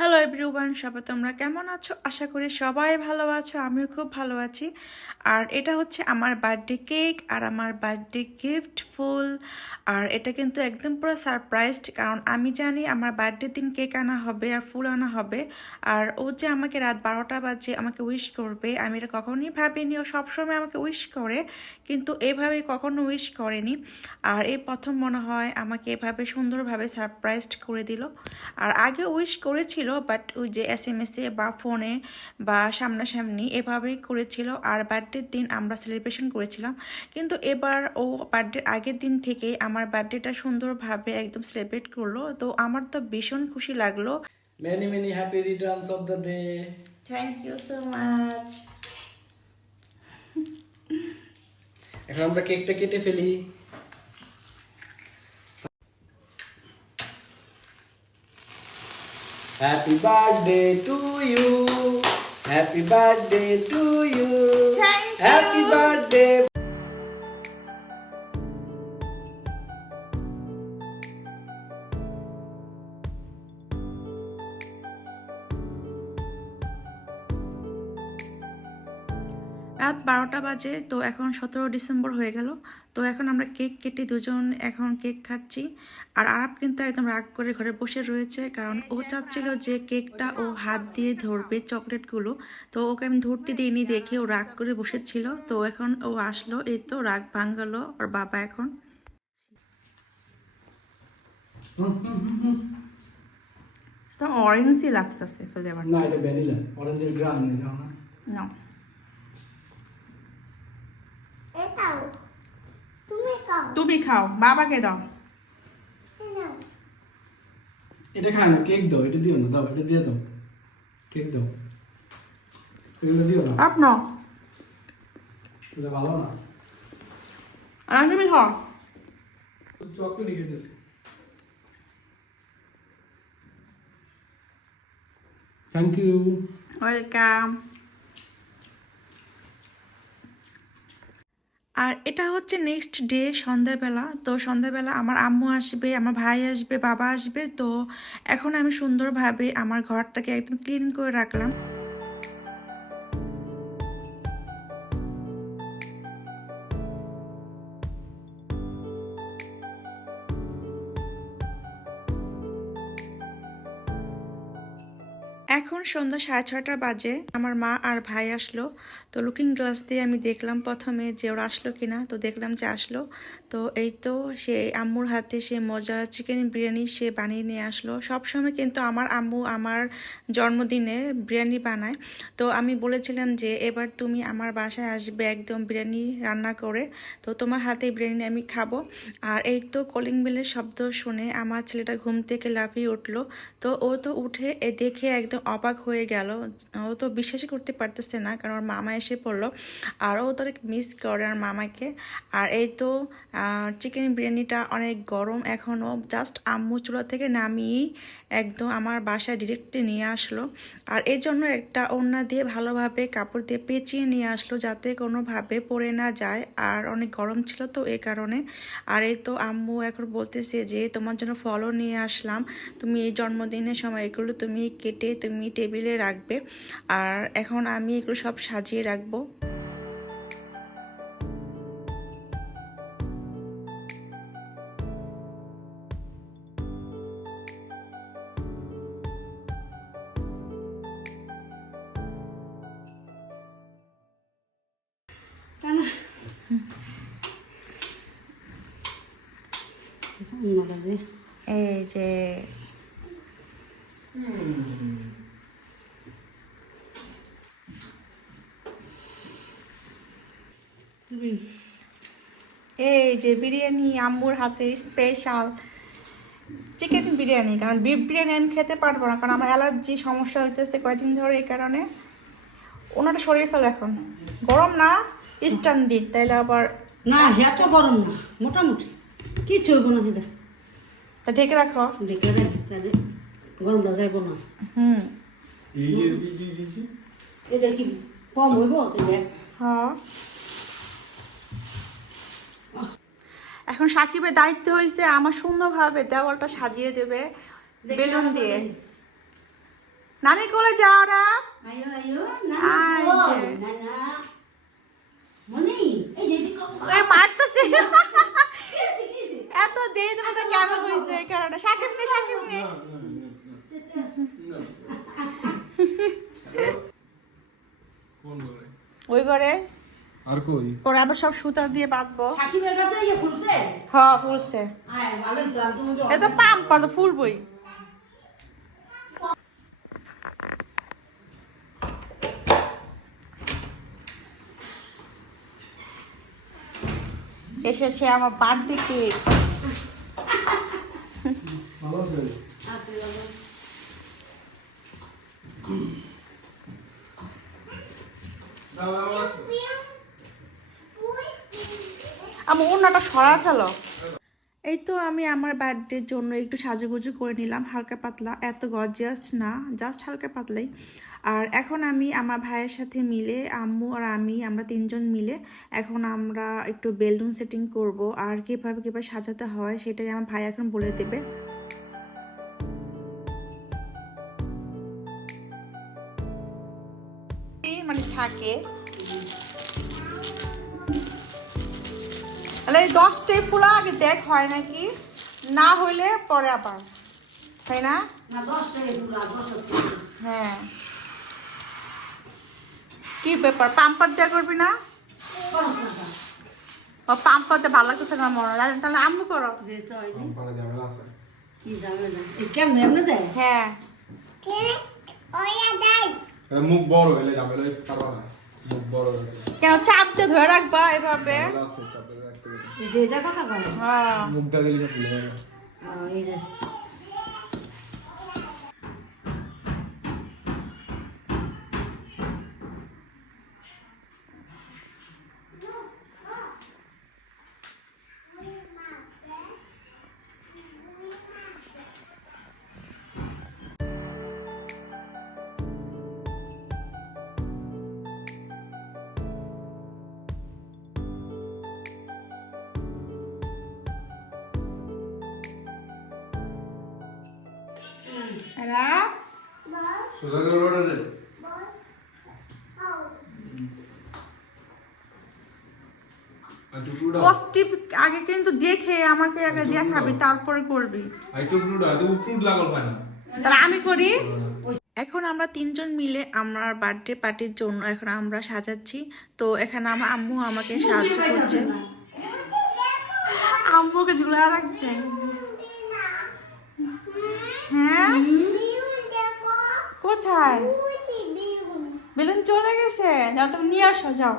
Hello everyone, সবাই তোমরা কেমন আছো? আশা করি সবাই ভালো আছো, আমিও খুব ভালো আছি। আর এটা হচ্ছে আমার বার্থডে কেক আর আমার বার্থডে গিফট ফুল। আর এটা কিন্তু একদম পুরো সারপ্রাইজড, কারণ আমি জানি আমার বার্থডে দিন কেক আনা হবে আর ফুল আনা হবে। আর ও যে আমাকে রাত 12টা বাজে আমাকে উইশ করবে, আমি এটা কখনোই ভাবিনি। ও সবসময় আমাকে উইশ করে, কিন্তু এভাবে কখনো উইশ করেনি। আর এই প্রথম মনে হয় আমাকে এভাবে সুন্দরভাবে সারপ্রাইজড করে দিল। আর আগে উইশ করেছিল, বাট ওই যে SMS-এ বা ফোনে বা সামনাসামনি এভাবেই করেছিল। আর বার্থডের দিন আমরা সেলিব্রেশন করেছিলাম, কিন্তু এবার ও বার্থডের আগের দিন থেকে আমার বার্থডেটা সুন্দরভাবে একদম সেলিব্রেট করলো। তো আমার তো ভীষণ খুশি লাগলো। Many many happy returns of the day. Thank you so much. এখন আমরা কেকটা কেটে ফেলি। Happy birthday to you. Happy birthday to you. Thank you. Happy birthday. রাত 12টা বাজে, তো এখন 17 ডিসেম্বর হয়ে গেল। তো এখন আমরা কেক কেটে দুজন এখন কেক খাচ্ছি। আর আরাপ কিন্তু একদম রাগ করে ঘরে বসে রয়েছে, কারণ ও চাচ্ছিল যে কেকটা ও হাত দিয়ে ধরবে চকলেটগুলো। তো ওকে আমি ধরতে দিইনি দেখে ও রাগ করে বসেছিল। তো এখন ও আসলো, এই তো রাগ ভাঙালো ওর বাবা এখন। তো অরেঞ্জই লাগতেছে ফ্লেভার। না, এটা ভ্যানিলা। অরেঞ্জের গ্রাম নেই, জানো না? না, তুমি খাও, বাবাকে দাও। এটা খায় না, কেক দাও। এটা দিও না, দাও, এটা দিয়ে দাও। কেক দাও। এগুলো দিও না, আপনো এটা ভালো না। আর তুমি খাও। চকলেট খেতেছে। Thank you. ওয়েলকাম। আর এটা হচ্ছে নেক্সট ডে সন্ধ্যাবেলা। তো সন্ধ্যাবেলা আমার আম্মু আসবে, আমার ভাই আসবে, বাবা আসবে। তো এখন আমি সুন্দরভাবে আমার ঘরটাকে একদম ক্লিন করে রাখলাম। এখন সন্ধ্যা 6:30 বাজে, আমার মা আর ভাই আসলো। তো লুকিং গ্লাস দিয়ে আমি দেখলাম প্রথমে যে ওরা আসলো কিনা। তো দেখলাম যে আসলো। তো এই তো সে আম্মুর হাতে সে মজার চিকেন বিরিয়ানি সে বানিয়ে নিয়ে আসলো। সবসময় কিন্তু আমার আম্মু আমার জন্মদিনে বিরিয়ানি বানায়। তো আমি বলেছিলাম যে এবার তুমি আমার বাসায় আসবে একদম বিরিয়ানি রান্না করে, তো তোমার হাতে বিরিয়ানি আমি খাবো। আর এই তো কলিং বেলের শব্দ শুনে আমার ছেলেটা ঘুম থেকে লাফিয়ে উঠলো। তো ও তো উঠে দেখে একদম অবাক হয়ে গেল। ও তো বিশ্বাসই করতে পারতেছে না, কারণ ওর মামা এসে পড়লো। আর ও তো মিস করে আর মামাকে। আর এই তো চিকেন বিরিয়ানিটা অনেক গরম এখনও, জাস্ট আম্মু চুলা থেকে নামিয়েই একদম আমার বাসায় ডিরেক্টলি নিয়ে আসলো। আর এর জন্য একটা ওড়না দিয়ে ভালোভাবে কাপড় দিয়ে পেঁচিয়ে নিয়ে আসলো, যাতে কোনোভাবে পড়ে না যায়। আর অনেক গরম ছিল তো এই কারণে। আর এই তো আম্মু এখন বলতেছে যে তোমার জন্য ফলও নিয়ে আসলাম, তুমি এই জন্মদিনের সময় এগুলো তুমি কেটে তুমি টেবিলে রাখবে। আর এখন আমি এগুলো সব সাজিয়ে রাখবো। এই যে এই যে বিরিয়ানি আম্মুর হাতে স্পেশাল চিকেন বিরিয়ানি, কারণ বিফ বিরিয়ানি আমি খেতে পারবো না, কারণ আমার অ্যালার্জি সমস্যা হইতেছে কয়েকদিন ধরে। এই কারণে ওনাটা সরিয়ে ফেলে। এখন গরম না, ইস্টার্ন দিন, তাইলে আবার না এত গরম না, মোটামুটি কিছু হইব না। এটা তা ঢেকে রাখো, দেখে রাখি, তাহলে গরমটা যাইব না। হুম এটা কি কম হইব? হ্যাঁ। এখন সাকিবের দায়িত্ব হয়েছে আমার সুন্দরভাবে দেওয়ালটা সাজিয়ে দেবে বেলুন দিয়ে। নানি কোলে যাও না আয়ো আয়ো না আয় না যে। না না মনি এই যে যে ওই মারতেছে কি এত দেরি তো মতো কেন হয়েছে এই কারণে সাকিব নে কোন করে ওই ঘরে আর কই পরে আমরা সব সুতা দিয়ে বাঁধবো সাকিবের কথা ইয়ে ফুলছে হ্যাঁ ফুলছে আয় ভালোই তো আমি তো এ তো পাম্প পর তো ফুলবই এসেছে আমার বার্থডে কেক ভালো আছে আছে বাবা দাও দাও আমার অন্যটা সরা ফেলো এই তো আমি আমার বার্থডের জন্য একটু সাজুগুজু করে নিলাম হালকা পাতলা এত গর্জিয়াস না জাস্ট হালকা পাতলাই আর এখন আমি আমার ভাইয়ের সাথে মিলে আম্মু আর আমরা তিনজন মিলে এখন আমরা একটু বেলুন সেটিং করব আর কিভাবে সাজাতে হয় সেটাই আমার ভাই এখন বলে দেবে মানে থাকে তাহলে এই 10টাই ফুলা আগে দেখ হয় নাকি না হইলে পরে আবার তাই না না 10টা ফুল আর 10টা হ্যাঁ কি ব্যাপার পাম্পার দেওয়া করবি না করস না ও পাম্পারতে ভালো লাগতেছে না মনে হয় তাহলে আম্মু করো যে তো হয়নি পাড়া ঝামেলা আছে কি ঝামেলা এই কেমনে এমনে দেয় হ্যাঁ মুখ বড় হলে ঝামেলা পারবা না মুখ বড় হলে কেন চাপতে ধরে রাখবা এভাবে ঝামেলা আছে চাপে রাখতে হবে এই যে এটা কথা কয় হ্যাঁ মুখটা গেলে সব ভুলে যাবে এই যে এরা সোজা করে ওটা রে আর টুকরোটা পজিটিভ আগে কিন্তু দেখে আমাকে আগে দেখাবি তারপরে করবি আর টুকরোটা তো ফ্রুট লাগাল পায় না তাহলে আমি করি এখন আমরা তিনজন মিলে আমার বার্থডে পার্টির জন্য এখন আমরা সাজাচ্ছি তো এখানে আমার আম্মু আমাকে সাহায্য করছে আম্মুকে ঝুলা রাখছে হ্যাঁ কোথায় বেলুন চলে গেছে যাও তুমি নিয়ে আসো যাও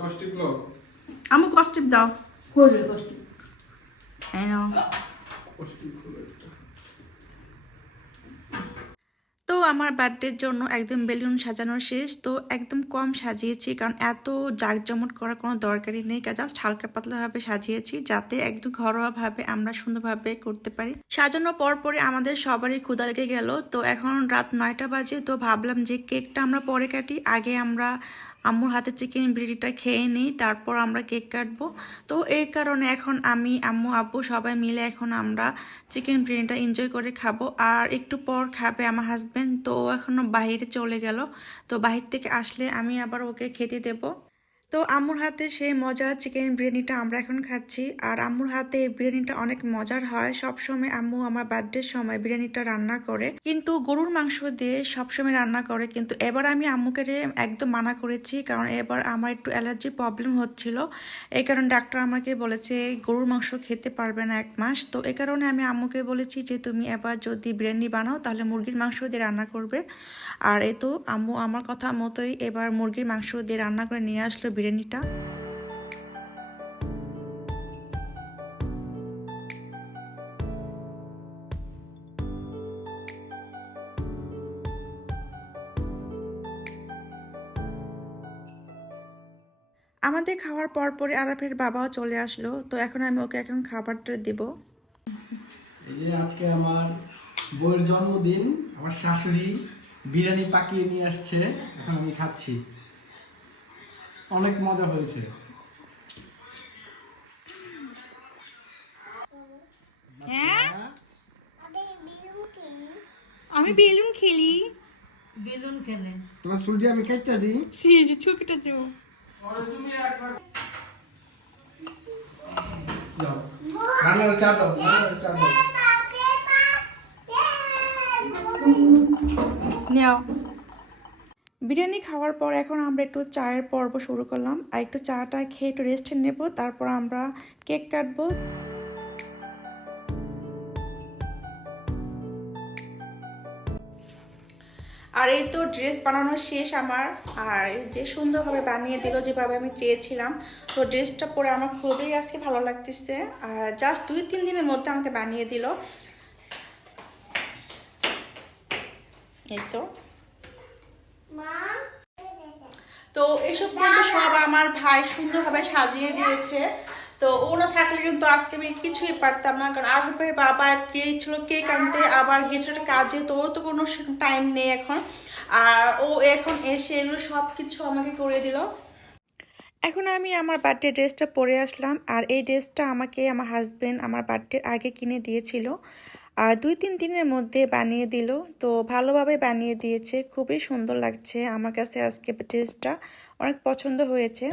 কষ্টিক লোক আম্মু কষ্টিপ দাও কইরে কষ্ট এই নাও কষ্টিক হলো এটা তো আমার বার্থডের জন্য একদম বেলুন সাজানো শেষ তো একদম কম সাজিয়েছি কারণ এত জাঁকজমট করার কোনো দরকারই নেই জাস্ট হালকা পাতলাভাবে সাজিয়েছি যাতে একদম ঘরোয়াভাবে আমরা সুন্দরভাবে করতে পারি সাজানোর পরে আমাদের সবারই ক্ষুধা লেগে গেল তো এখন রাত 9টা বাজে তো ভাবলাম যে কেকটা আমরা পরে কাটি আগে আমরা আম্মুর হাতে চিকেন বিরিয়ানিটা খেয়ে নিই তারপর আমরা কেক কাটবো তো এই কারণে এখন আমি আম্মু আব্বু সবাই মিলে এখন আমরা চিকেন বিরিয়ানিটা এনজয় করে খাবো আর একটু পর খাবে আমার হাজব্যান্ড তো ও এখনও বাইরে চলে গেল তো বাহির থেকে আসলে আমি আবার ওকে খেতে দেবো তো আম্মুর হাতে সেই মজার চিকেন বিরিয়ানিটা আমরা এখন খাচ্ছি আর আম্মুর হাতে এই বিরিয়ানিটা অনেক মজার হয় সবসময় আম্মু আমার বার্থডের সময় বিরিয়ানিটা রান্না করে কিন্তু গরুর মাংস দিয়ে সবসময় রান্না করে কিন্তু এবার আমি আম্মুকে একদম মানা করেছি কারণ এবার আমার একটু অ্যালার্জি প্রবলেম হচ্ছিল এই কারণে ডাক্তার আমাকে বলেছে গরুর মাংস খেতে পারবে না 1 মাস তো এই কারণে আমি আম্মুকে বলেছি যে তুমি এবার যদি বিরিয়ানি বানাও তাহলে মুরগির মাংস দিয়ে রান্না করবে আর এই তো আম্মু আমার কথা মতোই এবার মুরগির মাংস দিয়ে রান্না করে নিয়ে আসলো বিরিয়ানিটা আমাদের খাওয়ার পরে আরাফের বাবাও চলে আসলো তো এখন আমি ওকে এখন খাবারটা দেব এই যে আজকে আমার বউয়ের জন্মদিন, আমার শাশুড়ি বিরিয়ানি পাকিয়ে নিয়ে আসছে, এখন আমি খাচ্ছি। অনেক মজা হয়েছে। হ্যাঁ আমি বেলুন খেলি। বেলুন খেলেন। তোমার চুলটি আমি কেটে দিই। সিজি ছুকিটা দিও। তুমি একবার যাও, রান্নার চা দাও, রান্নার চা দাও। নাও। বিরিয়ানি খাওয়ার পর এখন আমরা একটু চায়ের পর্ব শুরু করলাম, আর একটু চাটা খেয়ে একটু রেস্ট নেব, তারপর আমরা কেক কাটবো। আর এই তো ড্রেস বানানো শেষ আমার, আর যে সুন্দরভাবে বানিয়ে দিল যেভাবে আমি চেয়েছিলাম। তো ড্রেসটা পরে আমার খুবই আজকে ভালো লাগতেছে, আর জাস্ট 2-3 দিনের মধ্যে আমাকে বানিয়ে দিল। এই তো তো এসব কিন্তু সব আমার ভাই সুন্দরভাবে সাজিয়ে দিয়েছে। তো ও না থাকলে কিন্তু আজকে আমি কিছুই পারতাম না, কারণ আর ভাইয়ের বাবা গিয়েছিল কেক আনতে, আবার গিয়েছিল কাজে, তো ওর তো কোনো টাইম নেই এখন। আর ও এখন এসে এগুলো সব কিছু আমাকে করে দিল। এখন আমি আমার বার্থডে ড্রেসটা পরে আসলাম, আর এই ড্রেসটা আমাকে আমার হাজবেন্ড আমার বার্থডের আগে কিনে দিয়েছিল, আর 2-3 দিনের মধ্যে বানিয়ে দিল। তো ভালোভাবে বানিয়ে দিয়েছে, খুবই সুন্দর লাগছে আমার কাছে আজকে ড্রেসটা, অনেক পছন্দ হয়েছে।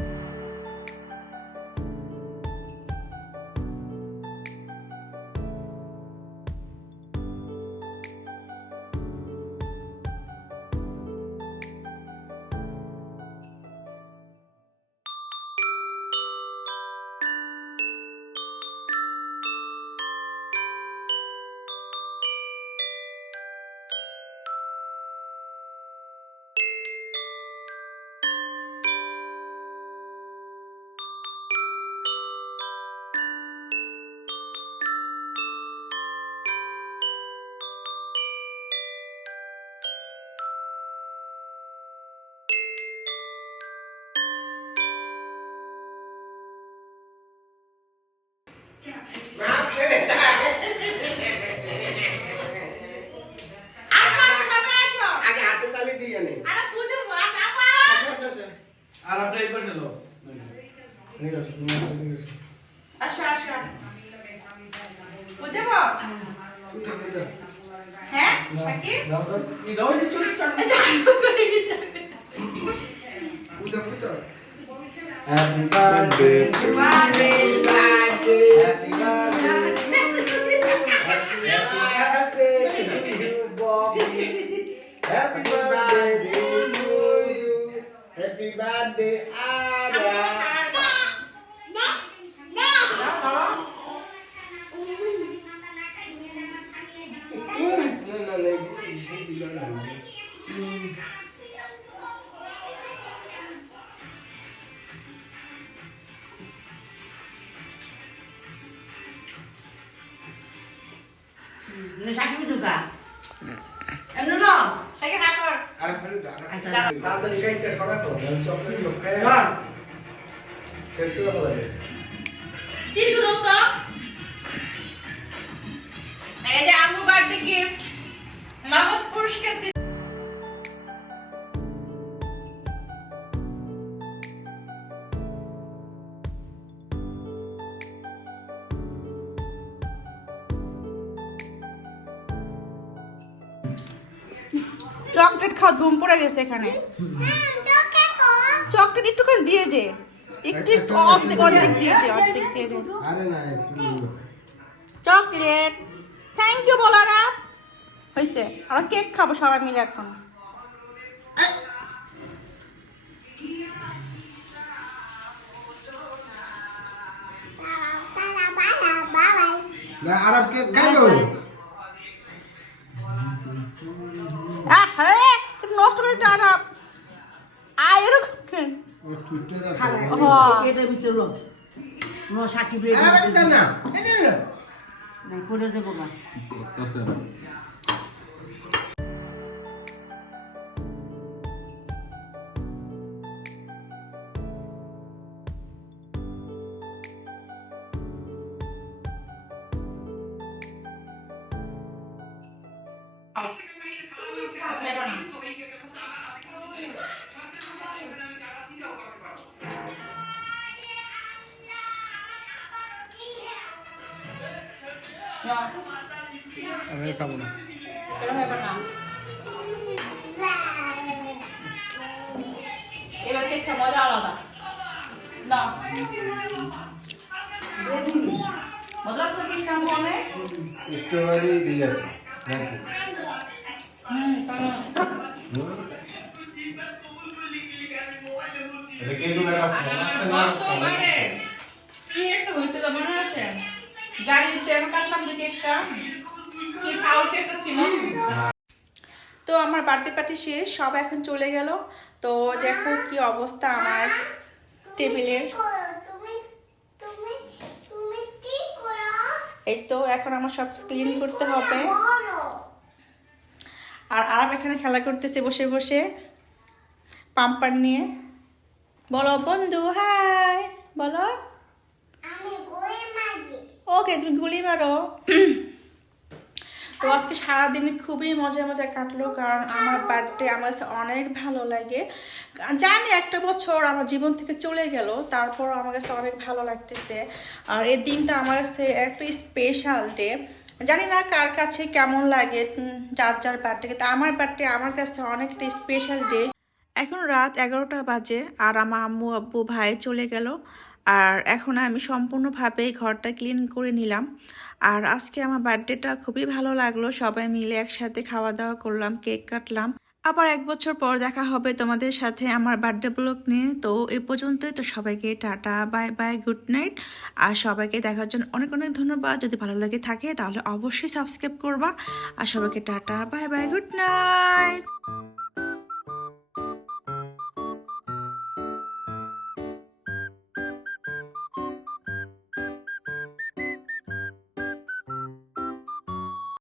আগে হাতে তালি দিয়ে নে। আর আপনার এই পাশে দাও। ঠিক আছে, তুমি আসো, ঠিক আছে। আচ্ছা আচ্ছা বুঝতে উঠো, উঠো। হ্যাঁ দাও দাও, এই দাও, এই চুল চাপ। উঠো, উঠো। Happy birthday to you, happy birthday Happy birthday to you, Bobby. Happy birthday to you. Happy birthday, Ada. Sakib ঢুকা এমন না সাকিব হাত কর। আর ফেলে দাও। তাড়াতাড়ি সেইটা সরাতো, চকলেট সব খায় শেষ করে ফেলে। টিস্যু দাও তো। এই যে আমার বার্থডে গিফট, নগদ পুরস্কার দি। চকলেট খাও, ধুম পড়ে গেছে এখানে। চকলেট একটু করে দিয়ে দে, একটু একটু অর্ধেক অর্ধেক দিয়ে দে, অর্ধেক দিয়ে দে আরে না, একটু নিও। চকলেট। থ্যাংক ইউ বলারা, হয়েছে। আর কেক খাবো সবাই মিলে এখন। না, আর কে খাইলো? আরে নষ্ট করে টাটা আয় এরকম। ও চুটে দাও। এটার ভিতরে লোক সাকিব রে আরে বাড়ি দাও না। এই নে। করে দেবো না। খাইবা না? না, আমি আর খাবো না। কেন খাইবা না? এবার কেকটা মজা আলাদা। না মজা আছে কেকটা অনেক। স্ট্রবেরি দিয়ে নাকি গতবারে কি একটা হয়েছিল মনে আছে? গাড়িতে আমি কাটলাম যে কেকটা, কি ফাউল কেকটা ছিল। তো আমার বার্থডে পার্টি শেষ, সব এখন চলে গেল। তো দেখো কি অবস্থা আমার টেবিলের। এই তো এখন আমার সব ক্লিন করতে হবে। আর আরাম এখানে খেলা করতেছে বসে বসে পাম্পার নিয়ে। বলো বন্ধু হাই বলো। ওকে তুমি গুলি মারো। তো আজকে সারাদিন খুবই মজা মজা কাটলো, কারণ আমার বার্থডে আমার কাছে অনেক ভালো লাগে। জানি একটা বছর আমার জীবন থেকে চলে গেল, তারপর আমার কাছে অনেক ভালো লাগতেছে। আর এই দিনটা আমার কাছে একটা স্পেশাল ডে। জানি না কার কাছে কেমন লাগে যার যার বার্থডে, কিন্তু আমার বার্থডে আমার কাছে অনেকটা স্পেশাল ডে। এখন রাত 11টা বাজে আর আমার আম্মু আব্বু ভাই চলে গেল। আর এখন আমি সম্পূর্ণভাবে ঘরটা ক্লিন করে নিলাম। আর আজকে আমার বার্থডেটা খুবই ভালো লাগলো, সবাই মিলে একসাথে খাওয়া দাওয়া করলাম, কেক কাটলাম। আবার 1 বছর পর দেখা হবে তোমাদের সাথে আমার বার্থডে ব্লগ নিয়ে। তো এই পর্যন্তই। তো সবাইকে tata bye bye, good night. আর সবাইকে দেখার জন্য অনেক অনেক ধন্যবাদ। যদি ভালো লাগে থাকে তাহলে অবশ্যই সাবস্ক্রাইব করবা। আর সবাইকে tata bye bye, good night.